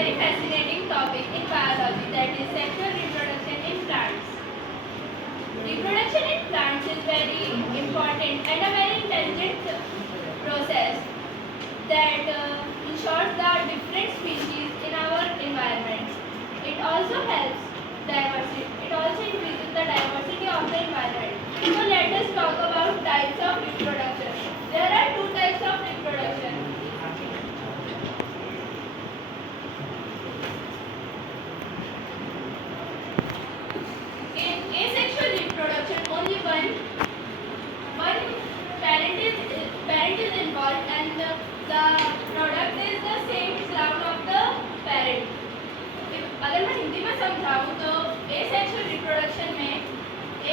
very fascinating topic in biology, that is sexual reproduction in plants. Reproduction in plants is very important and a very intelligent process that ensures the different species in our environment. It also helps diversity. It also increases the diversity of the environment. So let us talk about types of reproduction. There are two types of reproduction. In asexual reproduction, only one parent is involved and the product is the same cloud of the parent. अगर मैं हिंदी में समझाऊँ तो asexual reproduction में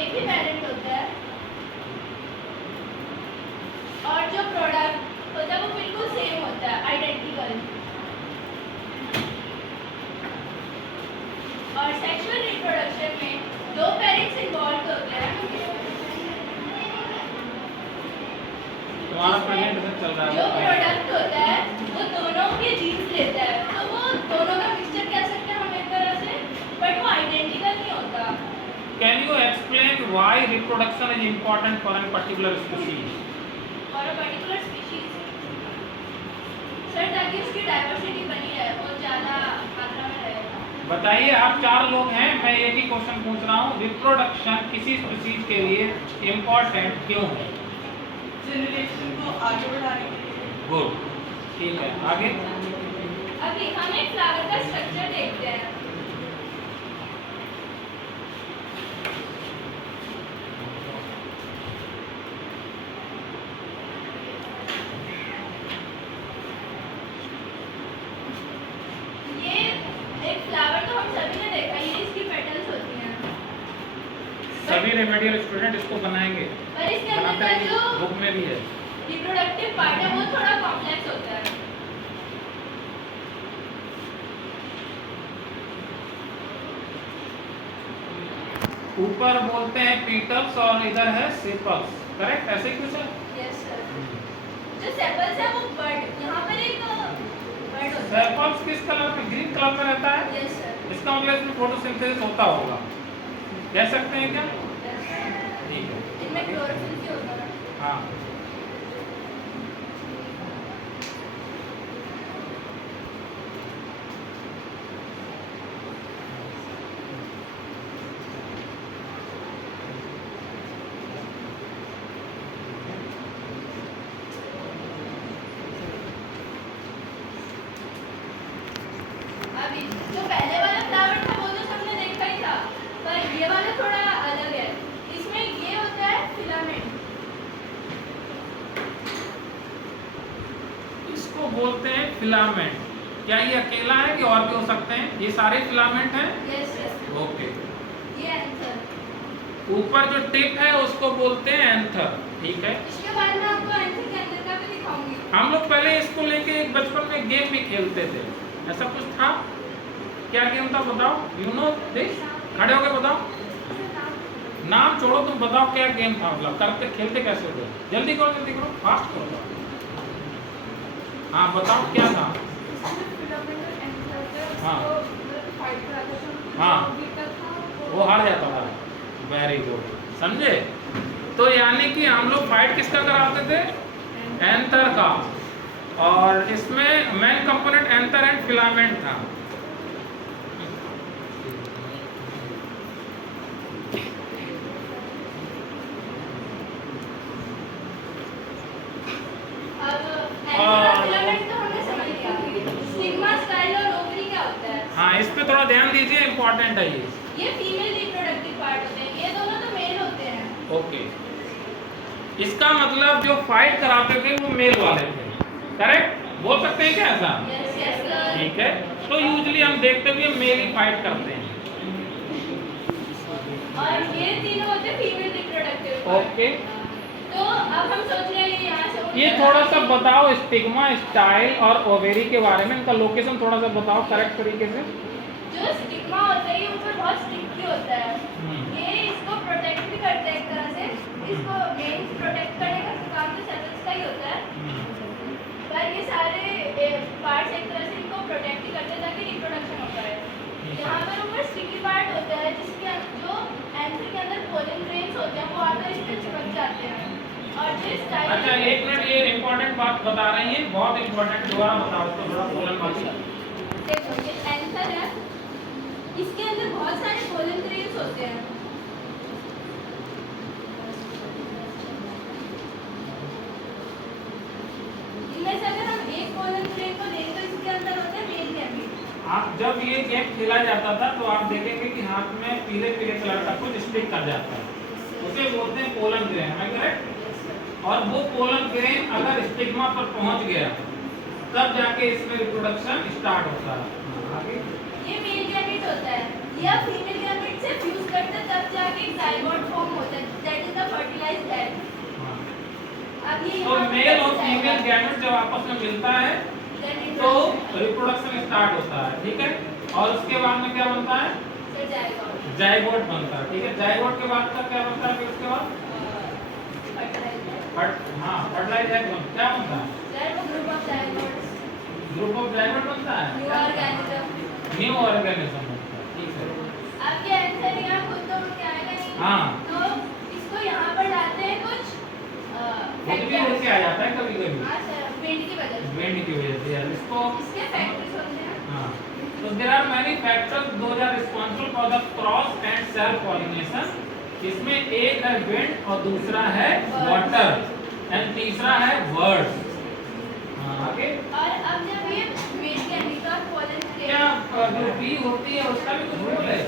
एक ही parent होता है और जो product होता है वो बिल्कुल सेम होता है, identical. और sexual reproduction में दो parents involved होते हैं. तुम्हारा प्रेजेंटेशन चल रहा है। जो प्रोडक्ट होता है वो दोनों के जीन्स लेता है, तो वो दोनों का मिक्सचर कह सकते हैं हम एक तरह से, बट वो आइडेंटिकल नहीं होता. Can you explain why reproduction is important for a particular species? और पर्टिकुलर स्पीशीज सर ताकि उसकी डाइवर्सिटी बनी रहे, बहुत ज़्यादा मात्रा में रहेगा. बताइए, आप 4 लोग हैं, मैं एक ही क्वेश्चन पूछ रहा हूँ, रिप्रोडक्शन किसी स्पीशीज के लिए इम्पोर्टेंट क्यों है? जनरेशन को आगे बढ़ाने के लिए. गुड, ठीक है, आगे. अभी हम एक फ्लावर का स्ट्रक्चर देखते हैं. ये एक फ्लावर तो हम सभी ने देखा, ये इसकी पेटल्स होती हैं. सभी रेमेडियल स्टूडेंट इसको बनाएंगे, पर इसके अंदर बनाते का हैं, जो बुक में भी है. रिप्रोडक्टिव पार्ट है वो थोड़ा कॉम्प्लेक्स होता है. ऊपर बोलते हैं पीटल्स और इधर है सेपल्स, करेक्ट? ऐसे ही कुछ है. Yes sir. जो सेपल्स है वो बर्ड, यहाँ पर एक बर्ड होता है. सेपल्स किस कलर में? ग्रीन कलर में रहता है. Yes sir. इसका मतलब इसमें फोटोसिंथेसिस होता होगा, कह सकते हैं क्या? ठीक है. इनमें क्लोरोफिल भी होता है. हाँ, अभी जो पहले वाला फ्लावर था वो तो सबने देखा ही था, पर ये वाला थोड़ा अलग है. इसमें ये होता है फिलामेंट. इसको बोलते हैं फिलामेंट. क्या ये अकेला है कि और भी हो सकते हैं? ये सारे फिलामेंट हैं. Yes yes. ओके. ये आंसर. ऊपर जो टिप है उसको बोलते हैं एंथर, ठीक है. इसके बाद मैं आपको आंसर के अंदर का भी दिखाऊंगी. हम लोग पहले इसको लेके एक बचपन में गेम भी खेलते थे, ऐसा कुछ था. क्या गेम था बताओ? You know this? खड़े होके बताओ. नाम छोड़ो, तुम बताओ क्या गेम था, मतलब करते खेलते कैसे थे? जल्दी करो, फास्ट करो. हाँ बताओ क्या था. हाँ हाँ, वो हार जाता था. वेरी गुड, समझे? तो यानी कि हम लोग फाइट किसका कराते थे? एंथर का. और इसमें main component anther and filament था. हाँ, इस पे थोड़ा ध्यान दीजिए, इम्पोर्टेंट है ये. फीमेल रिप्रोडक्टिव पार्ट होते हैं, ये दोनों तो मेल होते हैं. ओके. इसका मतलब जो फाइट कराते थे वो मेल वाले थे, करेक्ट? बोल सकते हैं क्या ऐसा? Yes yes sir. ठीक है. तो यूजुअली हम देखते भी मेल ही फाइट करते हैं. और ये तीनों होते हैं फीमेल रिप्रोडक्टिव. ओके. तो अब हम सोच रहे हैं यहाँ से ये थोड़ा सा बताओ स्टिग्मा, स्टाइल और ओवेरी के बारे में, इनका लोकेशन थोड़ा सा बताओ करेक्ट तरीके से. जो स्टिग्मा होता है ये ऊपर बहुत स्टिकी होता है. ये इसको प्रोटेक्ट भी करता है एक तरह से. इसको मेन प्रोटेक्ट करने का काम तो सेपल्स का ही होता है, पर ये सारे पार्ट्स एक तरह से इनको प्रोटेक्ट ही करते हैं ताकि यहाँ पर ऊपर स्टिकी पार्ट होता है जिसके जो एंथर के अंदर पोलन ग्रेन्स होते हैं वो आकर इस पे चिपक जाते हैं और जो स्टाइल अच्छा एक मिनट, ये इम्पोर्टेंट बात बता रही हैं, बहुत इम्पोर्टेंट, दोबारा बताओ उसको थोड़ा पोलन वाली। देखो ये एंथर है, इसके अंदर बहुत सारे पोलन ग्रेन्स होते हैं। इनमें से अगर हम एक पोलन ग्रेन को देखें तो इसके अंदर होता है मेल गैमीट। आप जब ये गेम खेला जाता था तो आप देखेंगे कि हाथ में पीले पीले कलर का कुछ स्टिक कर जाता है, उसे बोलते हैं पोलन ग्रेन, है करेक्ट? और वो पोलन ग्रेन अगर स्टिग्मा पर पहुंच गया तब जाके इसमें रिप्रोडक्शन स्टार्ट होता है। आगे ये मेल गैमीट होता है या फीमेल गैमीट से फ्यूज करते तब जाके एक जाइगोट फॉर्म होता है, that is the fertilized egg. अब ये तो मेल और फीमेल गैमेट जब आपस में मिलता है तो रिप्रोडक्शन स्टार्ट होता है, ठीक है? और उसके बाद में क्या बनता है? जाइगोट बनता है, ठीक है? जाइगोट के बाद का क्या बनता है? फिर उसके बाद फर्टिलाइज्ड एग क्या बनता है? ग्रुप ऑफ जाइगोट बनता है, न्यू ऑर्गेनिज्म बनता है, ठीक है? अब ये एंथर यहाँ खुद तो उड़ के आएगा नहीं, हाँ। तो इसको यहाँ पर डालते हैं कुछ खुद भी उड़ के आ जाता है कभी कभी, हाँ सर, विंड की वजह से, विंड की वजह से यार इसको। इसके फैक्टर्स होते हैं। हाँ, so there are many factors those are responsible for the cross and self pollination। इसमें एक है wind और दूसरा है water एंड तीसरा है words। हाँ, आगे और अब जब ये मेल गैमीट और पोलन क्या जो बी होती है उसका भी कुछ रोल है?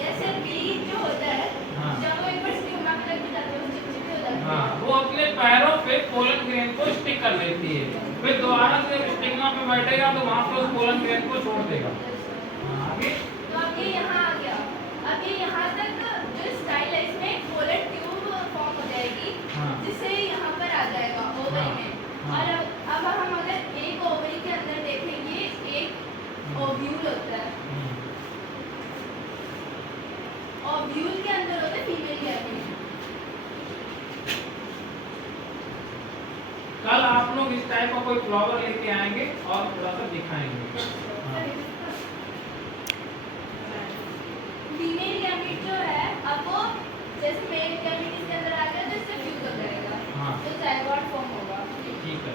ये सर बीज जो होता है, हाँ। जब वो एक बार स्टिग्मा पे लग जाता है वो चिपचिपी हो जाती है। हाँ, वो अपने पैरों पे पोलन ग्रेन को स्टिक कर लेती है, फिर दोबारा से स्टिग्मा पे बैठेगा तो वहाँ पे उस पोलन ग्रेन को छोड़ देगा। हाँ, आगे तो अब ये यहाँ आ गया, अब ये यहाँ तक जो स्टाइल है इसमें पोलन ट्यूब फॉर्म हो जाएगी, हाँ। जिससे यहाँ पर आ जाएगा ओवरी हाँ, में। हाँ। और अब हम अगर एक ओवरी के अंदर देखेंगे एक ओव्यूल होता है, ओव्यूल के अंदर होता है फीमेल गैमीट। कल आप लोग इस टाइप का कोई फ्लावर लेके आएंगे और थोड़ा सा दिखाएंगे। हाँ। फीमेल गैमीट जो है अब वो जैसे मेल गैमीट इसके अंदर आ गया तो इससे फ्यूज हो जाएगा, हाँ। तो जाइगोट फॉर्म होगा। ठीक है,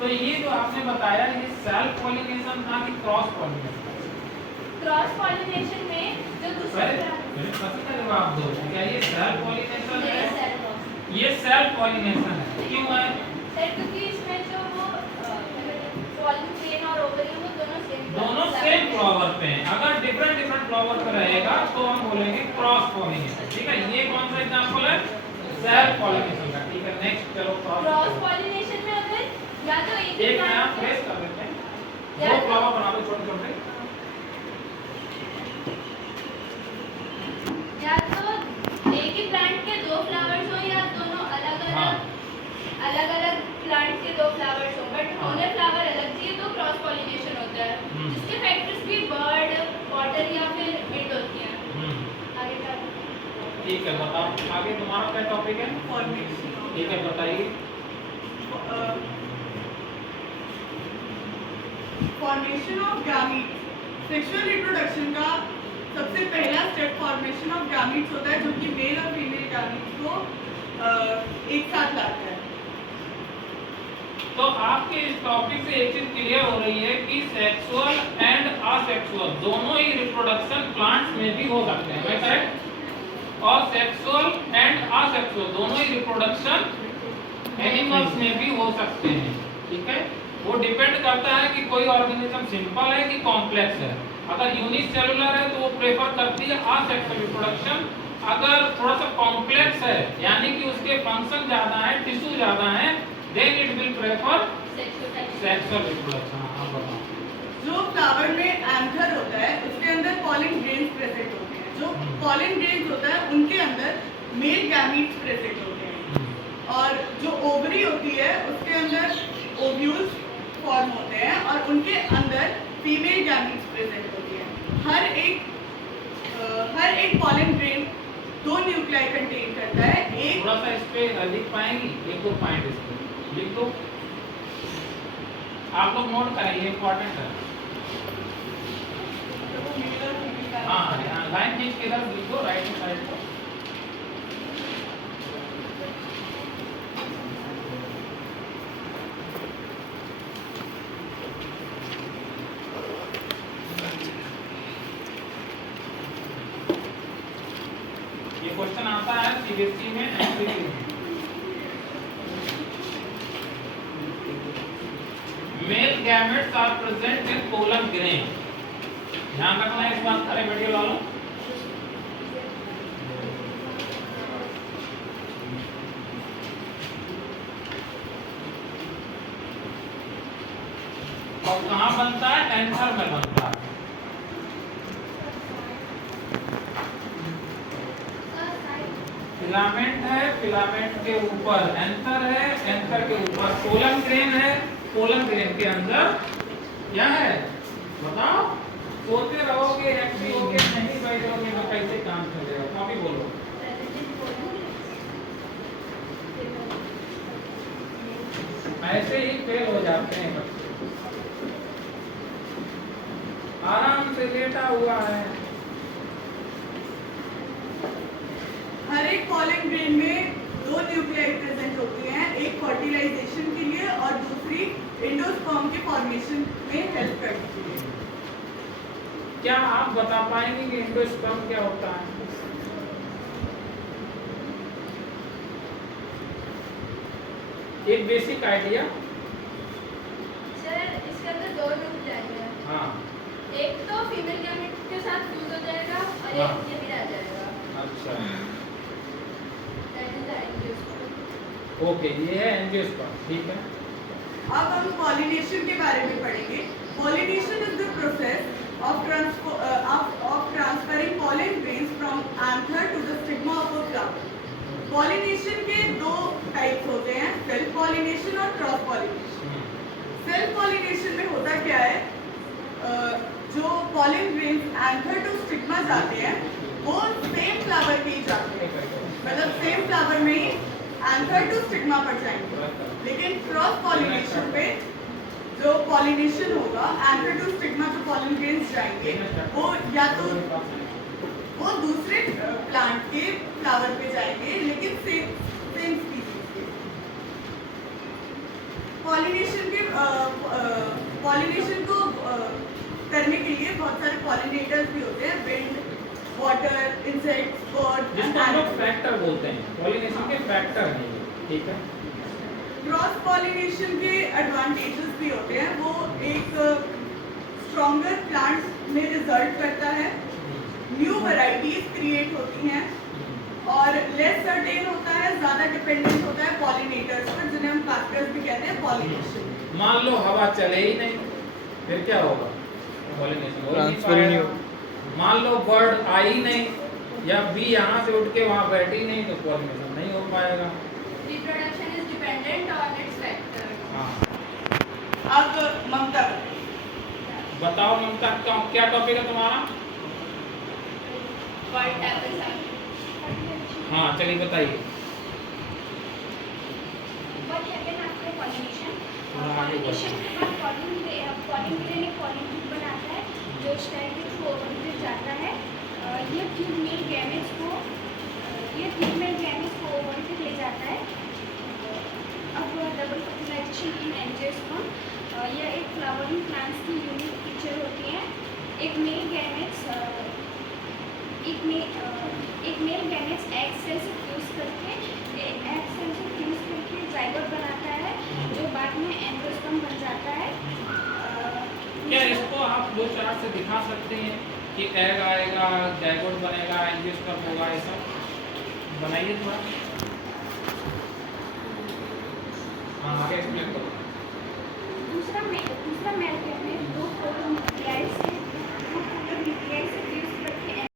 तो ये जो आपने बताया ये सेल्फ पॉलिनेशन था कि क्रॉस पॉलिनेशन? क्रॉस पॉलिनेशन में जो दूसरा पहले प्रश्न का जवाब दो, क्या ये सेल्फ पॉलिनेशन है? नहीं ये सेल्फ पॉलिनेशन है, क्यों है? सर क्योंकि इसमें जो वो पॉलन ग्रेन और ओवरी वो दोनों सेम फ्लावर पे हैं। अगर डिफरेंट डिफरेंट फ्लावर पे रहेगा तो हम बोलेंगे क्रॉस पॉलिनेशन, ठीक है? ये कौन सा एग्जांपल है? सेल्फ पॉलिनेशन का, ठीक है? नेक्स्ट चलो क्रॉस पॉलिनेशन में अगर या तो एक नया फ्रेश कर देते हैं, दो फ्लावर बना दो छोटे छोटे, या तो एक ही प्लांट के दो फ्लावर्स हो या दोनों अलग अलग प्लांट के दो फ्लावर्स हो, बट होने फ्लावर अलग चाहिए तो क्रॉस पॉलिनेशन होता है, जिसके फैक्टर्स भी बर्ड, वाटर या फिर विंड होती हैं। आगे क्या? ठीक है, बताओ आगे तुम्हारा क्या टॉपिक है? फॉर्मेशन। ठीक है, बताइए। Formation of gamete, sexual reproduction का सबसे पहला स्टेप फॉर्मेशन ऑफ गैमीट्स होता है, जो कि मेल और फीमेल गैमीट्स को एक साथ लाता है। तो आपके इस टॉपिक से एक चीज क्लियर हो रही है कि सेक्सुअल एंड असेक्सुअल दोनों ही रिप्रोडक्शन प्लांट्स में भी हो सकते हैं, है करेक्ट? और सेक्सुअल एंड असेक्सुअल दोनों ही रिप्रोडक्शन एनिमल्स में भी हो सकते हैं, ठीक है? वो डिपेंड करता है कि कोई ऑर्गेनिज्म सिंपल है कि कॉम्प्लेक्स है। अगर यूनिसेलुलर है तो वो प्रेफर करती है असेक्सुअल रिप्रोडक्शन, अगर थोड़ा सा कॉम्प्लेक्स है यानी कि उसके फंक्शन ज्यादा है, टिश्यू ज्यादा है, then it will prefer sexual reproduction. आप बताओ। जो फ्लावर में एंथर होता है उसके अंदर पॉलन ग्रेन्स प्रेजेंट होते हैं, जो पॉलन ग्रेन्स होता है उनके अंदर मेल गैमीट्स प्रेजेंट होते हैं, और जो ओवरी होती है उसके अंदर ओव्यूल्स फॉर्म होते हैं और उनके अंदर फीमेल गैमीट्स प्रेजेंट होती है। हर एक पॉलन ग्रेन दो न्यूक्लियाई कंटेन करता है। एक थोड़ा सा इस पे लिख पाएंगी, एक दो पॉइंट इस पे लिख दो, आप लोग नोट करेंगे, इंपॉर्टेंट है। तो वो मेल और हाँ लाइन खींच के इधर लिखो राइट साइड को। ये क्वेश्चन आता है सीबीएसई में एमसीक्यू में। Male gametes are present in pollen grain. ध्यान रखना है इस बात का। अरे वीडियो ला लो। और कहाँ बनता है? एंथर में बनता है। फिलामेंट है, फिलामेंट के ऊपर एंथर है, एंथर के ऊपर पोलन ग्रेन है, पोलन ग्रेन के अंदर क्या है बताओ? सोते रहोगे एक्टिव होगे नहीं बैठोगे तो कैसे काम चलेगा? कॉपी बोलो। ऐसे ही फेल हो जाते हैं बच्चे। आराम से लेटा हुआ है। हर एक पॉलन ग्रेन में दो न्यूक्लियाई प्रेजेंट होती हैं, एक फर्टिलाइजेशन के लिए और दूसरी एंडोस्पर्म के फॉर्मेशन में हेल्प करती है। क्या आप बता पाएंगे कि एंडोस्पर्म क्या होता है? एक बेसिक आइडिया। सर इसके अंदर दो न्यूक्लियाई है। हाँ एक तो फीमेल गैमेट के साथ फ्यूज हो जाएगा और हाँ। एक ये भी रह जाएगा। अच्छा that is the angiosperm. Okay, ये है एंजियोस्पर्म। ठीक है। अब हम पॉलिनेशन के बारे में पढ़ेंगे। Pollination is the process of transferring pollen grains from anther to the stigma of a flower. Pollination के दो टाइप्स होते हैं, सेल्फ पॉलिनेशन और क्रॉस पॉलिनेशन। सेल्फ पॉलिनेशन में होता क्या है, जो pollen grains anther to stigma जाते हैं वो सेम फ्लावर के ही जाते हैं, मतलब सेम फ्लावर में ही एंथर टू स्टिग्मा पर जाएंगे। लेकिन क्रॉस पॉलिनेशन पे जो पॉलिनेशन होगा, एंथर टू स्टिग्मा जो पॉलन ग्रेन्स जाएंगे वो या तो वो दूसरे प्लांट के फ्लावर पे जाएंगे लेकिन सेम स्पीसीज के। पॉलिनेशन को करने के लिए बहुत सारे पॉलिनेटर्स भी होते हैं, विंड, वाटर, इंसेक्ट्स, बर्ड, जिसको हम लोग फैक्टर बोलते हैं। पॉलिनेशन के फैक्टर हैं ये। ठीक है। क्रॉस पॉलिनेशन के एडवांटेजेस भी होते हैं। वो एक स्ट्रॉन्गर प्लांट्स में रिजल्ट करता है, न्यू वैरायटीज क्रिएट होती हैं और लेस सर्टेन होता है, ज़्यादा डिपेंडेंट होता है पॉलिनेटर्स पर, जिन्हें हम फैक्टर्स भी कहते हैं पॉलिनेशन। मान लो हवा चले ही नहीं, फिर क्या होगा? पॉलिनेशन ट्रांसफर ही नहीं होगा। मान लो बर्ड आई नहीं या बी यहाँ से उठ के वहाँ बैठी नहीं तो पॉलिनेशन नहीं हो पाएगा। Reproduction is dependent on its factor. हाँ। अब ममता बताओ ममता, क्या टॉपिक है तुम्हारा? What happens after? हाँ चलिए बताइए। What happen after pollination? हाँ, आगे बढ़ो। Pollination के बाद pollen grain एक pollen tube बनाता है जो स्टाइल के थ्रू ओवरी पे जाता है। ये ट्यूब मेल गैमेट्स को ओवरी पे ले जाता है। अब डबल फर्टिलाइजेशन इन एंजियोस्पर्म, यह एक फ्लावरिंग प्लांट्स की यूनिक फीचर होती है। एक मेल गैमेट्स एग सेल से फ्यूज करके जाइगोट बनाता है जो बाद में एंजियोस्पर्म बन जाता है। क्या इसको आप दो चार से दिखा सकते हैं कि एग आएगा, जाइगोट बनेगा, एंजियोस्पर्म होगा, ये सब बनाइए थोड़ा।